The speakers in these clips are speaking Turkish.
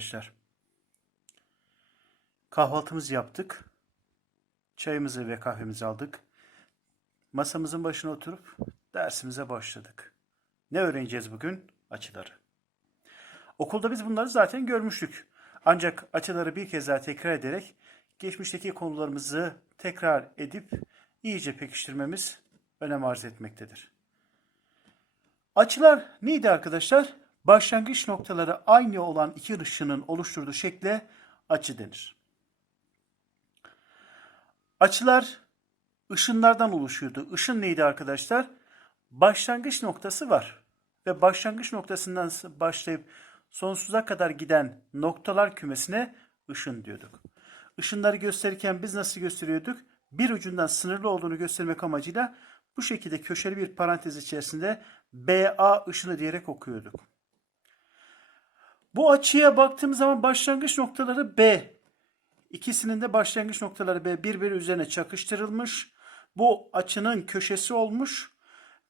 Arkadaşlar. Kahvaltımızı yaptık. Çayımızı ve kahvemizi aldık. Masamızın başına oturup dersimize başladık. Ne öğreneceğiz bugün? Açıları. Okulda biz bunları zaten görmüştük. Ancak açıları bir kez daha tekrar ederek geçmişteki konularımızı tekrar edip iyice pekiştirmemiz önem arz etmektedir. Açılar neydi arkadaşlar? Başlangıç noktaları aynı olan iki ışının oluşturduğu şekle açı denir. Açılar ışınlardan oluşuyordu. Işın neydi arkadaşlar? Başlangıç noktası var. Ve başlangıç noktasından başlayıp sonsuza kadar giden noktalar kümesine ışın diyorduk. Işınları gösterirken biz nasıl gösteriyorduk? Bir ucundan sınırlı olduğunu göstermek amacıyla bu şekilde köşeli bir parantez içerisinde BA ışını diyerek okuyorduk. Bu açıya baktığımız zaman başlangıç noktaları B. İkisinin de başlangıç noktaları B birbiri üzerine çakıştırılmış. Bu açının köşesi olmuş.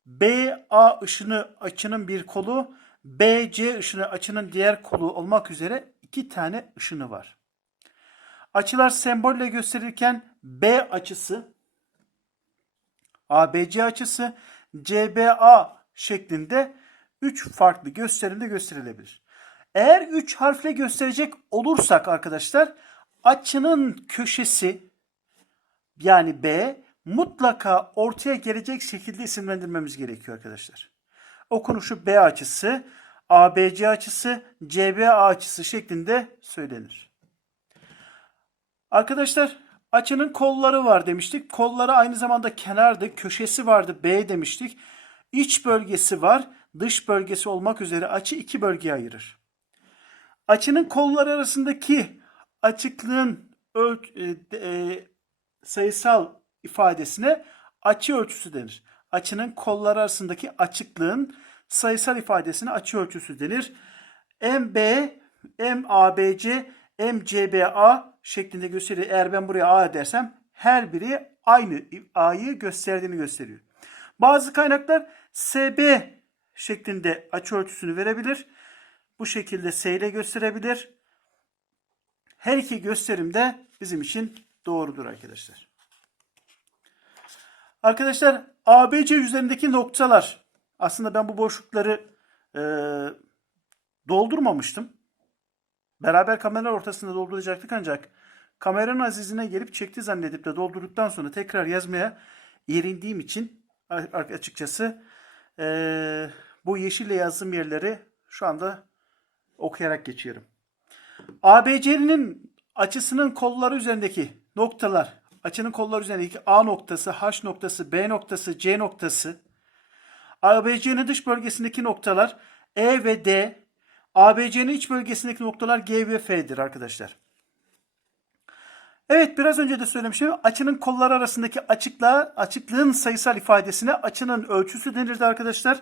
BA ışını açının bir kolu, BC ışını açının diğer kolu olmak üzere iki tane ışını var. Açılar sembolle gösterirken B açısı, ABC açısı, CBA şeklinde üç farklı gösterimde gösterilebilir. Eğer 3 harfle gösterecek olursak arkadaşlar açının köşesi yani B mutlaka ortaya gelecek şekilde isimlendirmemiz gerekiyor arkadaşlar. Okunuşu B açısı, ABC açısı, CBA açısı şeklinde söylenir. Arkadaşlar açının kolları var demiştik. Kolları aynı zamanda kenardı, köşesi vardı B demiştik. İç bölgesi var, dış bölgesi olmak üzere açı iki bölgeye ayırır. Açının kolları arasındaki açıklığın öl- e, e, sayısal ifadesine açı ölçüsü denir. Açının kolları arasındaki açıklığın sayısal ifadesine açı ölçüsü denir. MB, MABC, MCBA şeklinde gösteriyor. Eğer ben buraya A dersem her biri aynı A'yı gösterdiğini gösteriyor. Bazı kaynaklar SB şeklinde açı ölçüsünü verebilir. Bu şekilde S ile gösterebilir. Her iki gösterim de bizim için doğrudur arkadaşlar. Arkadaşlar ABC üzerindeki noktalar aslında ben bu boşlukları e, doldurmamıştım. Beraber kamera ortasında dolduracaktık ancak kameranın azizine gelip çekti zannedip de doldurduktan sonra tekrar yazmaya erindiğim için açıkçası e, bu yeşille yazdığım yerleri şu anda okuyarak geçiyorum. ABC'nin açısının kolları üzerindeki noktalar, açının kolları üzerindeki A noktası, H noktası, B noktası, C noktası, ABC'nin dış bölgesindeki noktalar E ve D, ABC'nin iç bölgesindeki noktalar G ve F'dir arkadaşlar. Evet biraz önce de söylemiştim. Açının kolları arasındaki açıklığa, açıklığın sayısal ifadesine açının ölçüsü denirdi arkadaşlar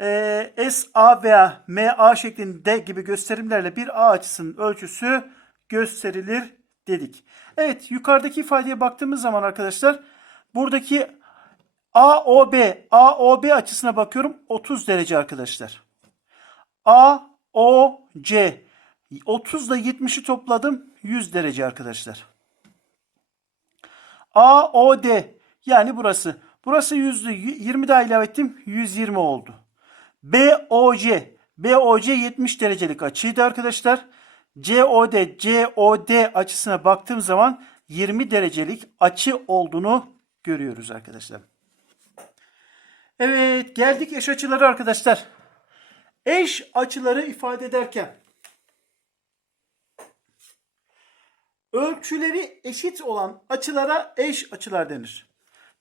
e, SA veya MA şeklinde gibi gösterimlerle bir A açısının ölçüsü gösterilir dedik. Evet yukarıdaki ifadeye baktığımız zaman arkadaşlar buradaki AOB, AOB açısına bakıyorum 30 derece arkadaşlar. AOC 30 ile 70'i topladım 100 derece arkadaşlar. AOD yani burası. Burası 100, 20 daha ilave ettim 120 oldu. BOC. BOC 70 derecelik açıydı arkadaşlar. COD, COD açısına baktığım zaman 20 derecelik açı olduğunu görüyoruz arkadaşlar. Evet geldik eş açıları arkadaşlar. Eş açıları ifade ederken ölçüleri eşit olan açılara eş açılar denir.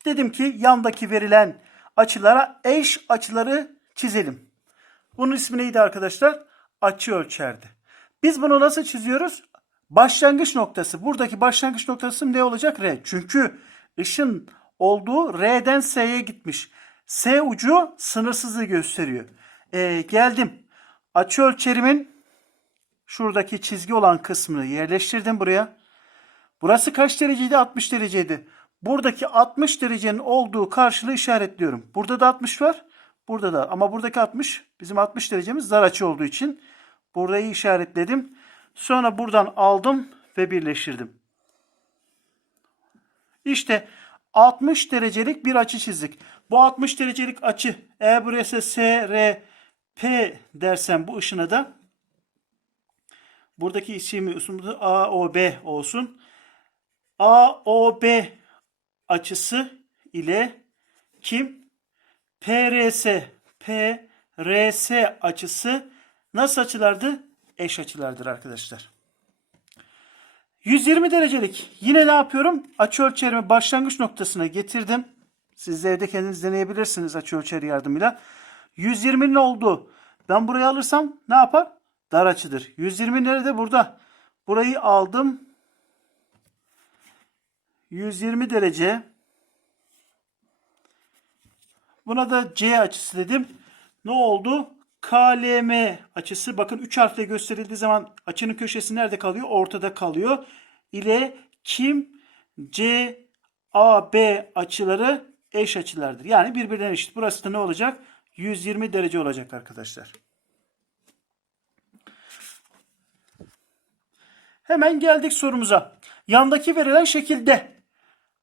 Dedim ki yandaki verilen açılara eş açıları çizelim. Bunun ismi neydi arkadaşlar? Açı ölçerdi. Biz bunu nasıl çiziyoruz? Başlangıç noktası. Buradaki başlangıç noktası ne olacak? R. Çünkü ışın olduğu R'den S'ye gitmiş. S ucu sınırsızlığı gösteriyor. Ee, geldim. Açı ölçerimin şuradaki çizgi olan kısmını yerleştirdim buraya. Burası kaç dereceydi? 60 dereceydi. Buradaki 60 derecenin olduğu karşılığı işaretliyorum. Burada da 60 var. Burada da ama buradaki 60 bizim 60 derecemiz dar açı olduğu için Burayı işaretledim. Sonra buradan aldım ve birleştirdim. İşte 60 derecelik bir açı çizdik. Bu 60 derecelik açı eğer burası S, R, P dersem bu ışına da buradaki ismi usumda AOB olsun. AOB açısı ile kim? PRS, PRS açısı nasıl açılardı? Eş açılardır arkadaşlar. 120 derecelik. Yine ne yapıyorum? Açı ölçerimi başlangıç noktasına getirdim. Siz de evde kendiniz deneyebilirsiniz açı ölçeri yardımıyla. 120'nin oldu. Ben burayı alırsam ne yapar? Dar açıdır. 120 nerede? Burada. Burayı aldım. 120 derece. Buna da C açısı dedim. Ne oldu? KLM açısı bakın 3 harfle gösterildiği zaman açının köşesi nerede kalıyor? Ortada kalıyor. İle kim C A B açıları eş açılardır. Yani birbirine eşit. Burası da ne olacak? 120 derece olacak arkadaşlar. Hemen geldik sorumuza. Yandaki verilen şekilde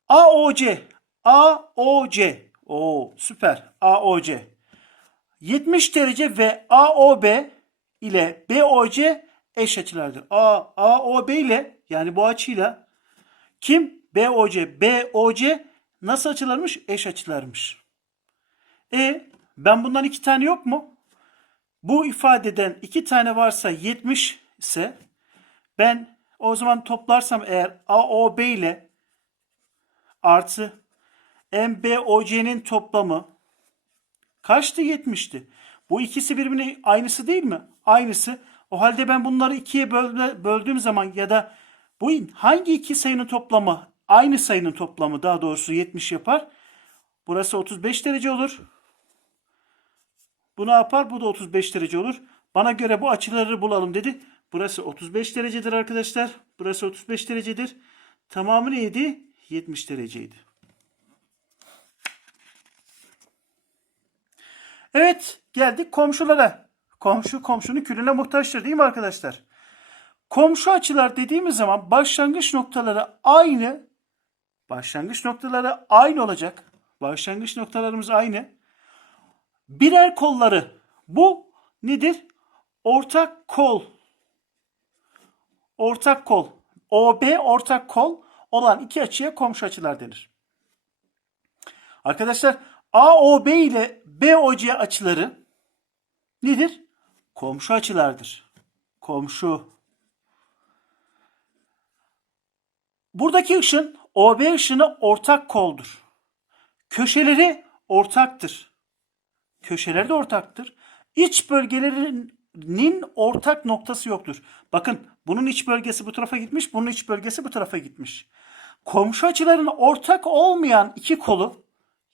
AOC AOC o süper AOC 70 derece ve AOB ile BOC eş açılardır. A, AOB ile yani bu açıyla kim? BOC, BOC nasıl açılarmış? Eş açılarmış. E ben bundan iki tane yok mu? Bu ifadeden iki tane varsa 70 ise ben o zaman toplarsam eğer AOB ile artı MBOC'nin toplamı kaçtı? 70'ti. Bu ikisi birbirine aynısı değil mi? Aynısı. O halde ben bunları ikiye bölme, böldüğüm zaman ya da bu hangi iki sayının toplamı aynı sayının toplamı daha doğrusu 70 yapar. Burası 35 derece olur. Bu ne yapar? Bu da 35 derece olur. Bana göre bu açıları bulalım dedi. Burası 35 derecedir arkadaşlar. Burası 35 derecedir. Tamamı neydi? 70 dereceydi. Evet geldik komşulara. Komşu komşunun külüne muhtaçtır değil mi arkadaşlar? Komşu açılar dediğimiz zaman başlangıç noktaları aynı. Başlangıç noktaları aynı olacak. Başlangıç noktalarımız aynı. Birer kolları. Bu nedir? Ortak kol. Ortak kol. OB ortak kol olan iki açıya komşu açılar denir. Arkadaşlar AOB ile BOC açıları nedir? Komşu açılardır. Komşu. Buradaki ışın OB ışını ortak koldur. Köşeleri ortaktır. Köşeleri de ortaktır. İç bölgelerinin ortak noktası yoktur. Bakın bunun iç bölgesi bu tarafa gitmiş, bunun iç bölgesi bu tarafa gitmiş. Komşu açıların ortak olmayan iki kolu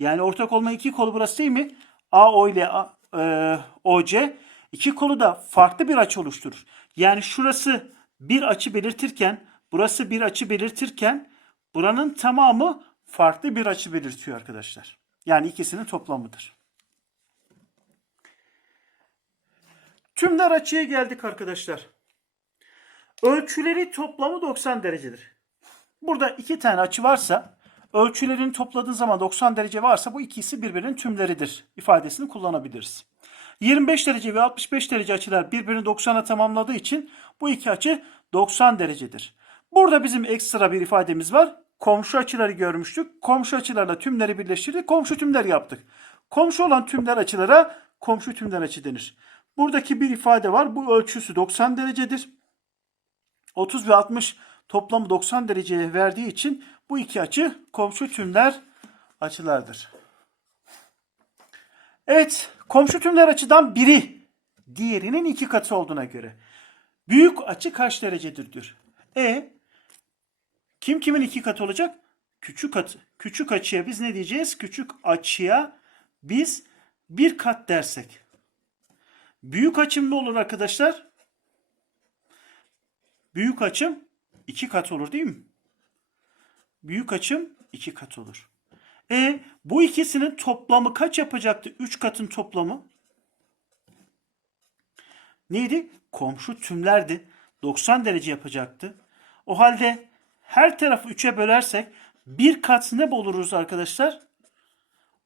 yani ortak olma iki kolu burası değil mi? AO ile e, OC iki kolu da farklı bir açı oluşturur. Yani şurası bir açı belirtirken burası bir açı belirtirken buranın tamamı farklı bir açı belirtiyor arkadaşlar. Yani ikisinin toplamıdır. Tümler açıya geldik arkadaşlar. Ölçüleri toplamı 90 derecedir. Burada iki tane açı varsa ölçülerini topladığın zaman 90 derece varsa bu ikisi birbirinin tümleridir ifadesini kullanabiliriz. 25 derece ve 65 derece açılar birbirini 90'a tamamladığı için bu iki açı 90 derecedir. Burada bizim ekstra bir ifademiz var. Komşu açıları görmüştük. Komşu açılarla tümleri birleştirdik. Komşu tümler yaptık. Komşu olan tümler açılara komşu tümler açı denir. Buradaki bir ifade var. Bu ölçüsü 90 derecedir. 30 ve 60 toplamı 90 dereceye verdiği için bu iki açı komşu tümler açılardır. Evet, komşu tümler açıdan biri diğerinin iki katı olduğuna göre büyük açı kaç derecedir diyor. E kim kimin iki katı olacak? Küçük açı. Küçük açıya biz ne diyeceğiz? Küçük açıya biz bir kat dersek. Büyük açım ne olur arkadaşlar? Büyük açım iki kat olur değil mi? Büyük açım iki kat olur. E bu ikisinin toplamı kaç yapacaktı? Üç katın toplamı. neydi? Komşu tümlerdi. 90 derece yapacaktı. O halde her tarafı 3'e bölersek bir kat ne buluruz arkadaşlar?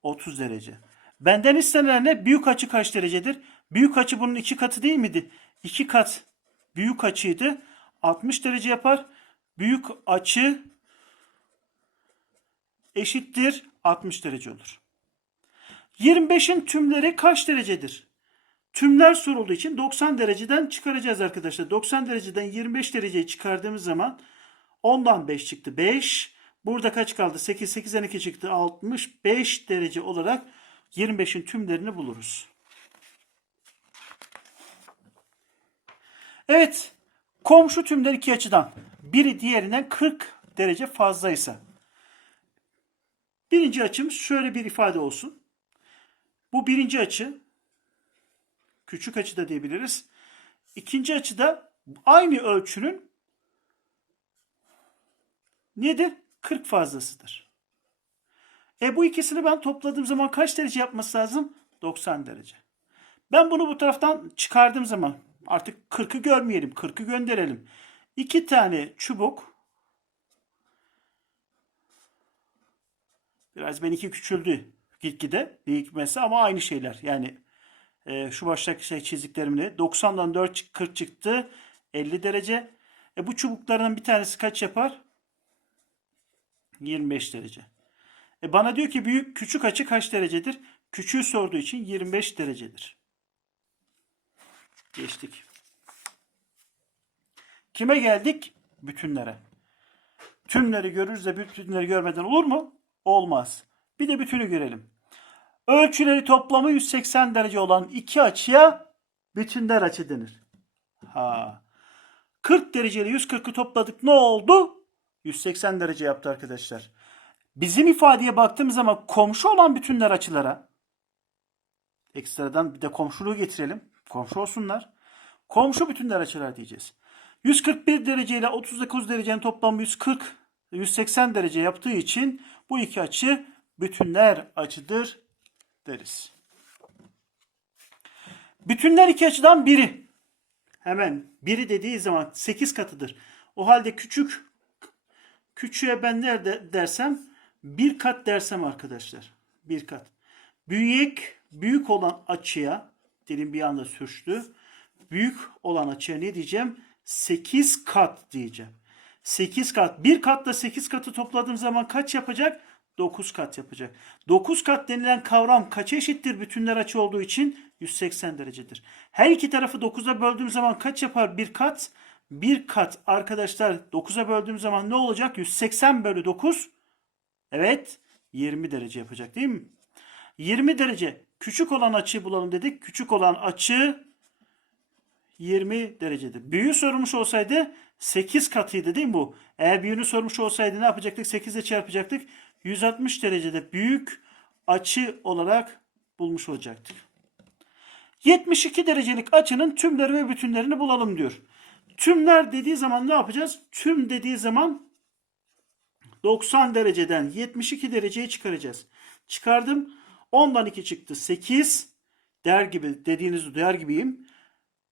30 derece. Benden istenen ne? Büyük açı kaç derecedir? Büyük açı bunun iki katı değil miydi? İki kat büyük açıydı. 60 derece yapar. Büyük açı eşittir 60 derece olur. 25'in tümleri kaç derecedir? Tümler sorulduğu için 90 dereceden çıkaracağız arkadaşlar. 90 dereceden 25 dereceyi çıkardığımız zaman 10'dan 5 çıktı 5. Burada kaç kaldı? 8, 8'den 2 çıktı 65 derece olarak 25'in tümlerini buluruz. Evet. Komşu tümler iki açıdan. Biri diğerinden 40 derece fazlaysa. Birinci açımız şöyle bir ifade olsun. Bu birinci açı. Küçük açı da diyebiliriz. İkinci açıda aynı ölçünün nedir? 40 fazlasıdır. E bu ikisini ben topladığım zaman kaç derece yapması lazım? 90 derece. Ben bunu bu taraftan çıkardığım zaman artık 40'ı görmeyelim. 40'ı gönderelim. İki tane çubuk biraz benimki küçüldü gitgide büyükmesi ama aynı şeyler. Yani e, şu baştaki şey çizdiklerimle 90'dan 4 çık- 40 çıktı 50 derece. E bu çubuklardan bir tanesi kaç yapar? 25 derece. E bana diyor ki büyük küçük açı kaç derecedir? Küçüğü sorduğu için 25 derecedir. Geçtik. Kime geldik? Bütünlere. Tümleri görürüz de bütünleri görmeden olur mu? Olmaz. Bir de bütünü görelim. Ölçüleri toplamı 180 derece olan iki açıya bütünler açı denir. Ha. 40 dereceyle 140'ı topladık ne oldu? 180 derece yaptı arkadaşlar. Bizim ifadeye baktığımız zaman komşu olan bütünler açılara ekstradan bir de komşuluğu getirelim. Komşu olsunlar. Komşu bütünler açılar diyeceğiz. 141 derece ile 39 derecenin toplamı 140 180 derece yaptığı için bu iki açı bütünler açıdır deriz. Bütünler iki açıdan biri. Hemen biri dediği zaman 8 katıdır. O halde küçük küçüğe ben nerede dersem bir kat dersem arkadaşlar. Bir kat. Büyük büyük olan açıya dilim bir anda sürçtü. Büyük olan açıya ne diyeceğim? 8 kat diyeceğim. 8 kat. Bir katla 8 katı topladığım zaman kaç yapacak? 9 kat yapacak. 9 kat denilen kavram kaça eşittir bütünler açı olduğu için? 180 derecedir. Her iki tarafı 9'a böldüğüm zaman kaç yapar bir kat? Bir kat arkadaşlar 9'a böldüğüm zaman ne olacak? 180 bölü 9. Evet 20 derece yapacak değil mi? 20 derece. Küçük olan açıyı bulalım dedik. Küçük olan açı 20 derecedir. Büyüğü sormuş olsaydı 8 katıydı değil mi bu? Eğer büyüğünü sormuş olsaydı ne yapacaktık? 8 ile çarpacaktık. 160 derecede büyük açı olarak bulmuş olacaktık. 72 derecelik açının tümleri ve bütünlerini bulalım diyor. Tümler dediği zaman ne yapacağız? Tüm dediği zaman 90 dereceden 72 dereceyi çıkaracağız. Çıkardım. 10'dan 2 çıktı. 8 der gibi dediğinizi duyar gibiyim.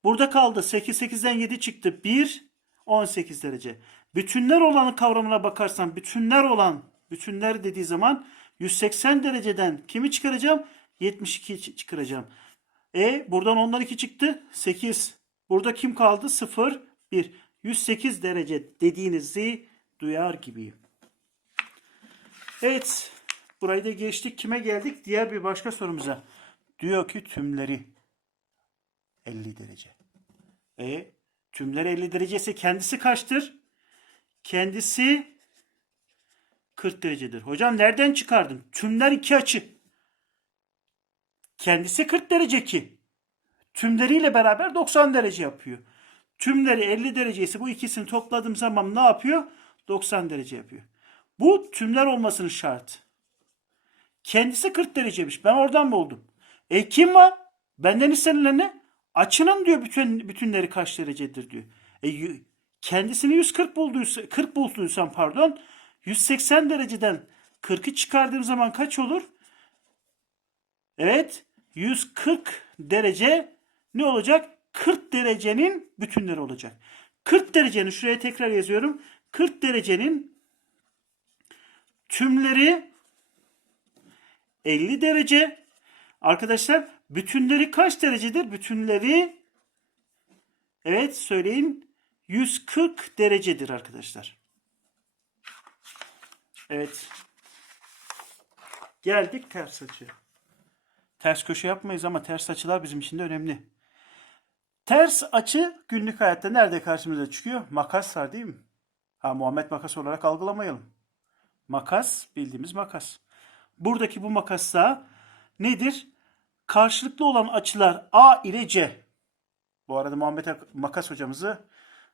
Burada kaldı 8 8'den 7 çıktı. 1 18 derece. Bütünler olan kavramına bakarsan bütünler olan bütünler dediği zaman 180 dereceden kimi çıkaracağım? 72 çıkaracağım. E buradan 10'dan 2 çıktı. 8. Burada kim kaldı? 0 1. 108 derece dediğinizi duyar gibiyim. Evet. Burayı da geçtik. Kime geldik? Diğer bir başka sorumuza. Diyor ki tümleri 50 derece. E tümler 50 derece ise kendisi kaçtır? Kendisi 40 derecedir. Hocam nereden çıkardın? Tümler iki açı. Kendisi 40 derece ki. Tümleriyle beraber 90 derece yapıyor. Tümleri 50 derece ise bu ikisini topladığım zaman ne yapıyor? 90 derece yapıyor. Bu tümler olmasının şart. Kendisi 40 derecemiş. Ben oradan buldum. E kim var? Benden istenilen ne? Açının diyor bütün bütünleri kaç derecedir diyor. E kendisini 140 bulduysa 40 bulduysam pardon 180 dereceden 40'ı çıkardığım zaman kaç olur? Evet 140 derece ne olacak? 40 derecenin bütünleri olacak. 40 derecenin şuraya tekrar yazıyorum. 40 derecenin tümleri 50 derece. Arkadaşlar bütünleri kaç derecedir? Bütünleri evet söyleyin 140 derecedir arkadaşlar. Evet. Geldik ters açı. Ters köşe yapmayız ama ters açılar bizim için de önemli. Ters açı günlük hayatta nerede karşımıza çıkıyor? Makas var değil mi? Ha Muhammed makas olarak algılamayalım. Makas bildiğimiz makas. Buradaki bu makasta nedir? Karşılıklı olan açılar A ile C. Bu arada Muhammed Makas hocamızı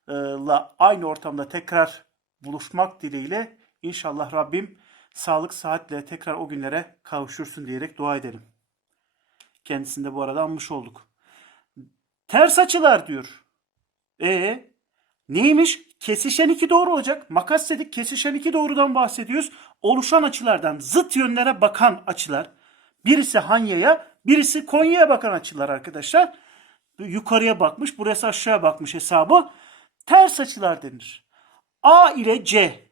e, la aynı ortamda tekrar buluşmak dileğiyle inşallah Rabbim sağlık saatle tekrar o günlere kavuşursun diyerek dua edelim. Kendisini de bu arada anmış olduk. Ters açılar diyor. E neymiş? Kesişen iki doğru olacak. Makas dedik kesişen iki doğrudan bahsediyoruz. Oluşan açılardan zıt yönlere bakan açılar. Birisi Hanya'ya, birisi Konya'ya bakan açılar arkadaşlar. Yukarıya bakmış, burası aşağıya bakmış hesabı. Ters açılar denir. A ile C,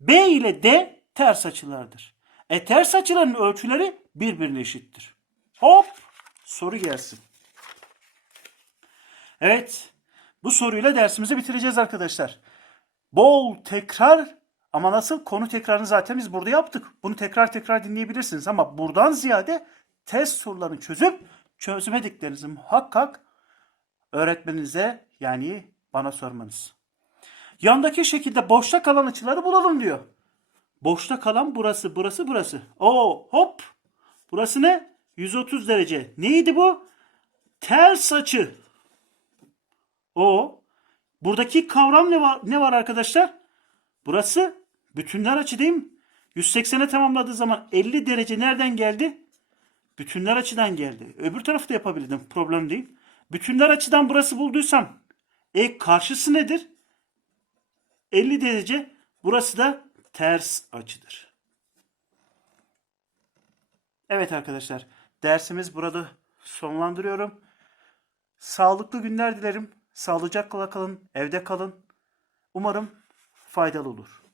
B ile D ters açılardır. E ters açıların ölçüleri birbirine eşittir. Hop soru gelsin. Evet bu soruyla dersimizi bitireceğiz arkadaşlar. Bol tekrar ama nasıl konu tekrarını zaten biz burada yaptık. Bunu tekrar tekrar dinleyebilirsiniz ama buradan ziyade test sorularını çözüp çözmediklerinizi muhakkak öğretmeninize yani bana sormanız. Yandaki şekilde boşta kalan açıları bulalım diyor. Boşta kalan burası, burası, burası. Oo, hop. Burası ne? 130 derece. Neydi bu? Ters açı. O. Buradaki kavram ne var, ne var arkadaşlar? Burası bütünler açı değil mi? 180'e tamamladığı zaman 50 derece nereden geldi? Bütünler açıdan geldi. Öbür tarafı da yapabilirdim. Problem değil. Bütünler açıdan burası bulduysam e karşısı nedir? 50 derece. Burası da ters açıdır. Evet arkadaşlar. Dersimiz burada sonlandırıyorum. Sağlıklı günler dilerim. Sağlıcakla kalın. Evde kalın. Umarım faydalı olur.